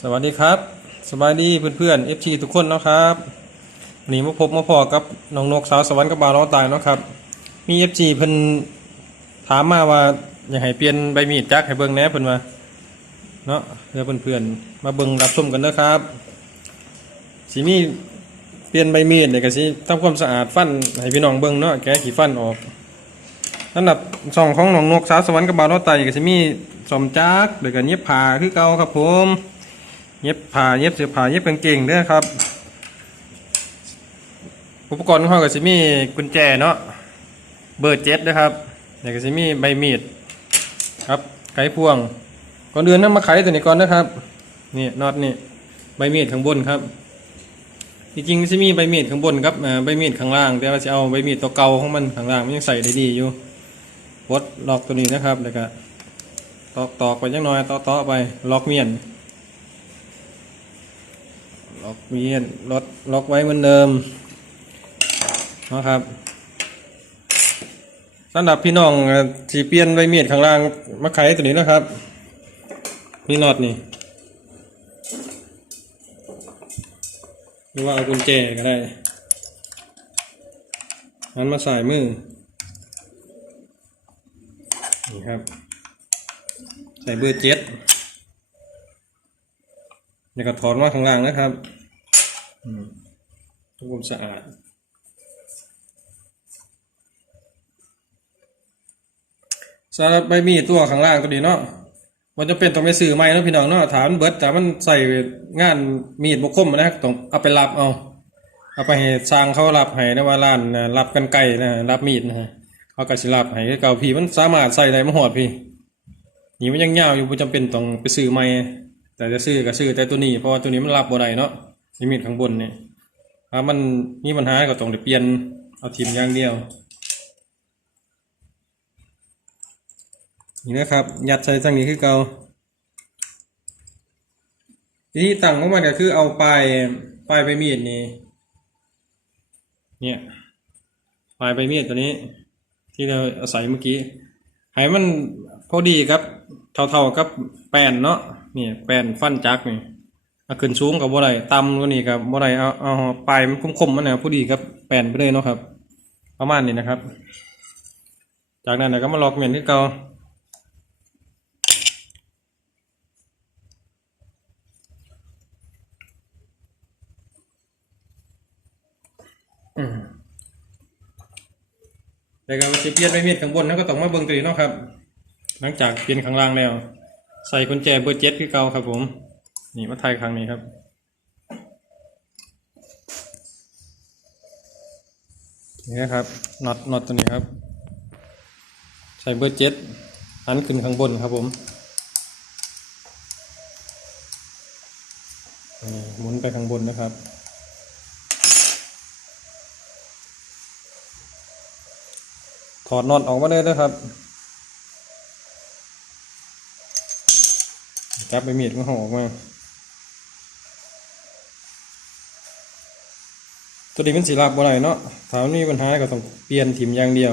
สวัสดีครับ สบายดีเพื่อนๆ FT ทุกคนนะครับวันนี้มาพบมาพอกับน้องนกสาวสวรรค์กับบาวน้อตายเนาะครับ มี FT เพิ่นถามมาว่าอยากให้เปลี่ยนใบมีดจักให้เบิ่งแหน่เพิ่นว่าเนาะเพื่อเพื่อนๆมาเบิ่งรับชมกันเด้อครับสิมีเปลี่ยนใบมีดเนี่ยก็สิทำความสะอาดฟันให้พี่น้องเบิ่งเนาะแกะขี้ฟันออกสำหรับช่องของน้องนกสาวสวรรค์กับบาวน้อตายก็สิมีสมจักเดี๋ยวก็เย็บผ้าคือเก่าครับผม เย็บผ้าเย็บเสื้อผ้าเย็บกางเกงเด้อครับ อุปกรณ์ของเขาก็จะมีกุญแจเนาะเบอร์เจ็ดนะครับแล้วก็จะมีใบมีดครับไขพวง ก่อนอื่นนำมาไขตัวนี้ก่อนนะครับนี่น็อตนี่ใบมีดข้างบนครับจริงๆจะมีใบมีดข้างบนครับใบมีดข้างล่างแต่ว่าจะเอาใบมีดตัวเก่าของมันข้างล่างมันยังใส่ได้ดีอยู่ปลดล็อกตัวนี้นะครับแล้วก็ตอกตอกๆไปยังน้อยตอต่อๆไปล็อกเมียน ล็อกเมียนล็อกล็อกไว้เหมือนเดิมนะครับสำหรับพี่น้องที่เปลี่ยนใบมีดข้างล่างมาไขตัวนี้นะครับนี่น็อตนี่หรือว่าเอากุญแจก็ได้มันมาใส่มือ นี่ครับ ใส่เบอร์เจ็ดแล้วก็ถอนมาข้างล่างนะครับ ทำความสะอาดสำหรับใบมีดตัวข้างล่างตัวนี้เนาะมันจะเป็นต้องไปซื้อใหม่นะพี่น้องเนาะถานเบิร์ดแต่มันใส่งานมีดบกคมนะต้องเอาไปรับเอาเอาไปให้สร้างเขารับให้นะว่าร้านนะรับกันไก่นะรับมีดนะฮะเขาก็สิรับให้เก่าพี่มันสามารถใส่ได้มาหอดพี่นี่มันยังยาวอยู่บ่จำเป็นต้องไปซื้อใหม่แต่จะซื้อก็ซื้อแต่ตัวนี้เพราะว่าตัวนี้มันรับบ่ได้เนาะ ลิมิตข้างบนนี่ถ้ามันมีปัญหาก็ต้องได้เปลี่ยนเอาทีมอย่างเดียว นี่นะครับ ยัดใส่ทางนี้คือเกาวิธีตั้งของมันก็คือเอาปลายปลายใบมีดนี่เนี่ยปลายใบมีดตัวนี้ ที่เราอาศัยเมื่อกี้ให้มันพอดีครับ เท่าๆกับแป้นเนาะนี่แป้นฟันจักนี่ เอาขึ้นสูงกับบ่ได้ต่ำกว่านี้กับบ่ได้เอาเอาปลายมันคมๆมันเนี่ยพอดีกับแป้นไปเลยเนาะครับ ประมาณนี้นะครับ จากนั้นเราก็มาลอกเมียนที่เก่าแล้วก็สิเปลี่ยนไปเมียนข้างบนแล้วก็ต้องมาเบิ่งตีเนาะครับ หลังจากเปลี่ยนข้างล่างแล้ว ใส่กุญแจเบอร์เจ็ดคือเก่าครับผม นี่มาไทยครั้งนี้ครับ นี่นะครับน็อตน็อตตัวนี้ครับใส่เบอร์เจ็ดหันขึ้นข้างบนครับผมนี่หมุนไปข้างบนนะครับถอดน็อตออกมาเลยนะครับจับไปมีดมันห่อออกมา ตัวนี้มันสีลับบ่ได้เนาะถามนมีปัญหาก็ต้องเปลี่ยนถิ่มอย่างเดียว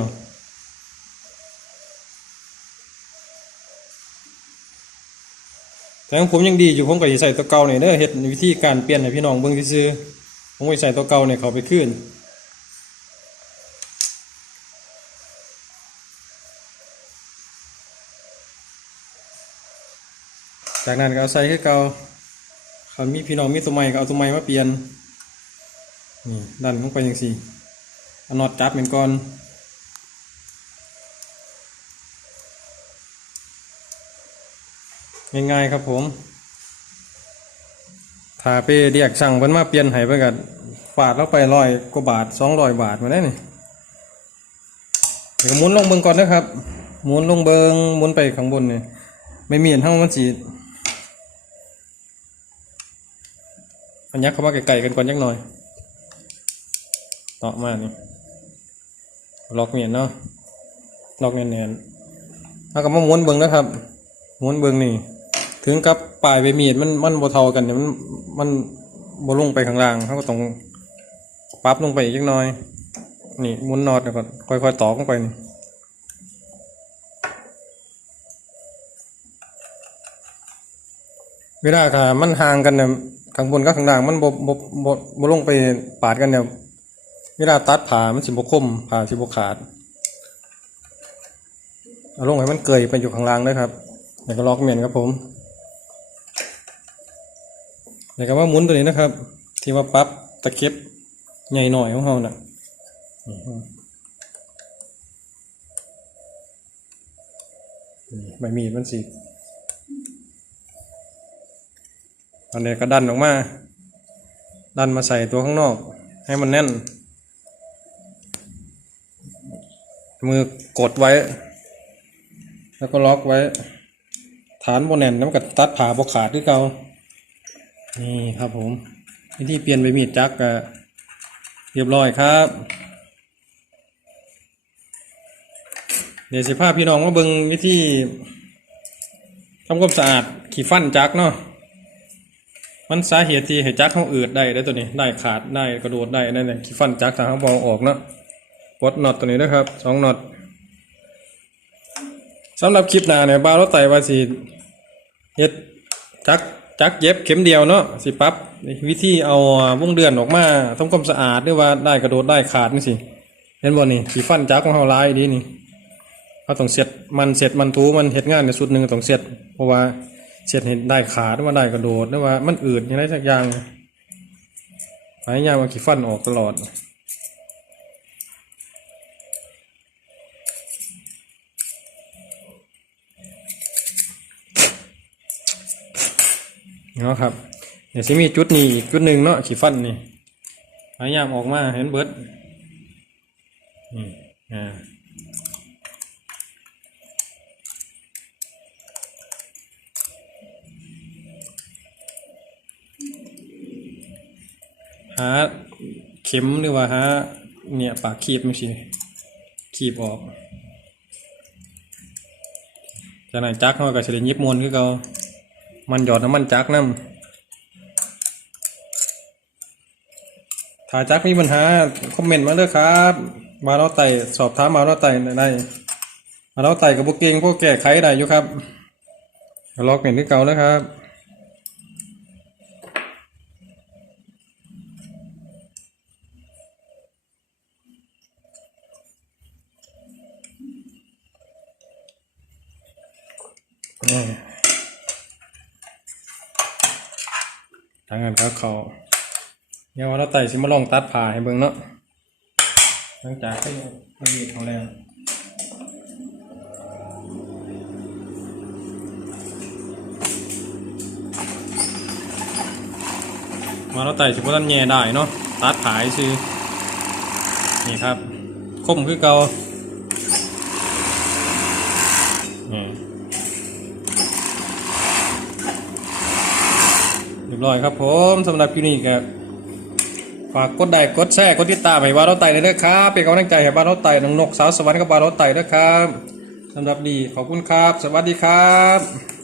แต่ของผมยังดีอยู่ผมก็ใส่ตัวเก่าเนี่ยเด้อเฮ็ดวิธีการเปลี่ยนให้พี่น้องเบิ่งซื่อผมก็สิใส่ตัวเก่าเนี่ยเขาไปคืนจากนั้นก็เอาใส่คือเก่าคันมีพี่น้องมีตัวใหม่ก็เอาตัวใหม่มาเปลี่ยน นี่ดันลงไปอย่างสี่เอาน็อตจับเป็นก้อนง่ายๆครับผมถ้าไปเรียกสั่งเพิ่นมาเปลี่ยนให้เพิ่นก็ฟาดแล้วไปร้อยกว่าบาทสองร้อยบาทมาได้นี่เดี๋ยวหมุนลงเบิงก่อนนะครับหมุนลงเบิงหมุนไปข้างบนนี่ไม่มีอันทั้งมันสีอันยักเข้ามาไกลๆกันก่อนยักหน่อย ต่อมานี่ล็อกเมียนเนาะล็อกเนียนๆแล้วก็มาม้วนเบิงนะครับม้วนเบิงนี่ ถึงกับปลายใบมีดมันมันบเทากันเนี่ยมันมันบ่ลงไปข้างล่างเขาก็ต้องปรับลงไปอีกจักหน่อย นี่หมุนน็อตแล้วก็ค่อยๆตอกลงไปนี่เวลาถ้ามันห่างกันเนี่ยข้างบนกับข้างล่างมันบ่บ่บ่บ่ลงไปปาดกันเนี่ย เวลาตัดผ่ามันสิบคมผ่าสิบขาดเอาลงให้มันเกยไปอยู่ข้างล่างด้วยครับแล้วก็ล็อกเมียนครับผมแล้วก็ว่าหมุนตัวนี้นะครับ ที่ว่าปั๊บตะเข็บใหญ่หน่อยของเราน่ะอือฮึนี่ใบมีดมันสิอันนี้ก็ดันออกมา ดันมาใส่ตัวข้างนอก ให้มันแน่น มือกดไว้ แล้วก็ล็อกไว้ ฐานบนแนนแล้วก็ตัดผ่าบกขาดที่เก่านี่ครับผมวิธีเปลี่ยนใบมีดจักรก็เรียบร้อยครับ เดี๋ยวสิภาพพี่น้องมาเบิงวิธีทำความสะอาดขี่ฟันจักรเนาะมันสาเหตุที่ให้จักเขาอืดได้ได้ตัวนี้ได้ขาดได้กระโดดได้นั่นแหละขี้ฟันจักรทางเขาบอออกเนาะ กดน็อตตัวนี้นะครับสองน็อตสำหรับคลิปหน้าเนี่ยบาวรถไต่ว่าสิเฮ็ดจักจักเย็บเข็มเดียวเนาะสิปรับวิธีเอาวงเดือนออกมาทำความสะอาดหรือว่าได้กระโดดได้ขาดนี่สิเห็นบ่นี่ขี้ฟันจักของเขาลายดีนี่เขาต้องเสร็จมันเสร็จมันทูมันเฮ็ดงานในสุดหนึ่งต้องเสร็จเพราะว่าเสียดเห็นได้ขาหรือว่าได้กระโดดหรือว่ามันอืดอย่างไรสักอย่างพยายามเอาขี้ฟันออกตลอด เนาะครับเดี๋ยวสิมีจุดนี้อีกจุดหนึ่งเนาะขีฟันนี่พยายามออกมาเห็นเบิดนี่อ่าหาเข็มหรือว่าหาเนี่ยปากคีบไม่ใช่คีบออกจากนั้นจักเขาก็จะได้ยิบมวนคือเขา มันหยอดน้ำมันจักน้ำถ้าจักมีปัญหาคอมเมนต์มาเลยครับ มาเราไต่สอบถามมาเราไต่ได้มาเราไต่กับบุกเกงพวกแก้ไขได้อยู่ครับล็อกเมนที่เก่าแล้วครับนี่ ทางนั้นก็เขาเดี๋ยวเราไต่สิมาลองตัดผ่าให้เบิ่งเนาะหลังจากที่มันมีเขาแล้วมาเราไต่สิบ่ทันแย่ได้เนาะตัดผายซื้อนี่ครับคมคือเก่า ร้อยครับผมสำหรับคลิปนี้ก็ฝากกดไลค์กดแชร์กดติดตามให้บ้านเราไต่เลยนะครับเป็นกำลังใจให้บ้านเราไต่น้องนกสาวสวรรค์กับบ้านเราไต่นะครับสำหรับดีขอบคุณครับ สวัสดีครับ